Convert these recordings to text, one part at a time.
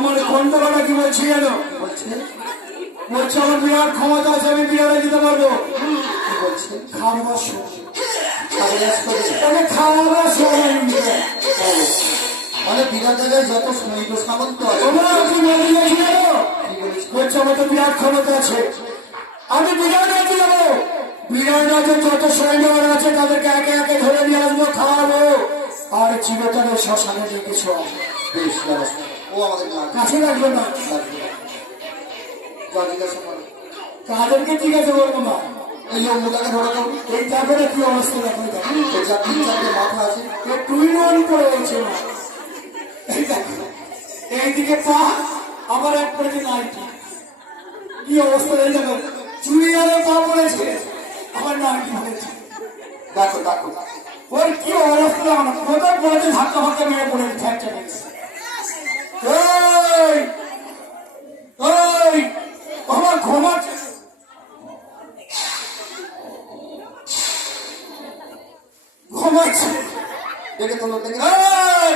তোমার কণ্ঠটা কি বলছি জানো? বলছে? আমার বিরাট ক্ষমতা আছে আমি বিরাটে দিতে পারব। খাবার সময় কাগজ করে তবে খাবার সময় মানে বিরাট জায়গায় যত সৈন্য সামন্ত আছে বলছে? আমার তো বিরাট ক্ষমতা আছে। আমি বিরাট রাজ্যে যাব বিরাট রাজ্যে যত সৈন্যরা আছে তাদেরকে একে একে ধরে নিয়ে আসব খাওয়াবো। আর চিরতরে শ্মশানে ডেকেছ বেশ ব্যবস্থা ও আমাদের লাগবে কাছে রাখবে না। যা জিজ্ঞাসা করো কাদেরকে জিজ্ঞাসা করব না। এই অঙ্গটাকে ধরে এই না কি অবস্থা দেখো দেখো এই যা তিন চারটে মাথা আছে। করে গেছে না। এই এইদিকে পা আবার এক পড়েছে নাইটি। কি অবস্থা এই দেখো। চুরি আরে পা পড়েছে আবার নাইটি পড়েছে। দেখো দেখো। ওর কি অবস্থা? আমরা কোথায় পড়েছে? ধাক্কা ফাক্কা মেরে পড়েছে ফ্র্যাকচার হয়ে গেছে এই এই আমার ঘুমাচ্ছে ঘুমাচ্ছে দেখে তোলো দেখে এই!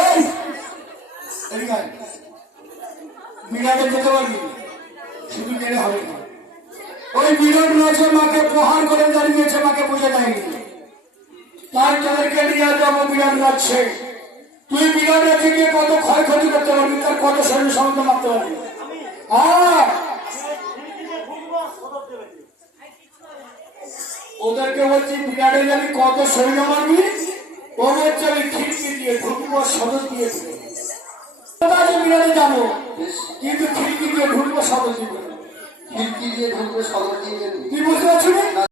এই! এদিকে আয়। বিরাটে যেতে পারবি শুধু মেরে হবে ওই বিরাট রয়েছে, মাকে প্রহার করে দাঁড়িয়েছে মাকে বুঝে দেয়নি। তার তাদেরকে নিয়ে যাব বিরাট রাখছে তুই রাখে গিয়ে কত ক্ষয়ক্ষতি করতে পারবি? তার কত শরীর সঙ্গ মারতে পারবি? আর ওদেরকে বলছি বিরাটে যাবি কত সৈন্য মারবি ও বলছে আমি খিড়কি দিয়ে ঢুকবো সদর দিয়ে ঢুকবো বিরাটে যাব বেশ কিন্তু খিড়কি দিয়ে ঢুকবো সদর দিয়ে। খিড়কি দিয়ে ঢুকবো সদর দিয়ে তুই বুঝতে পারছিস না?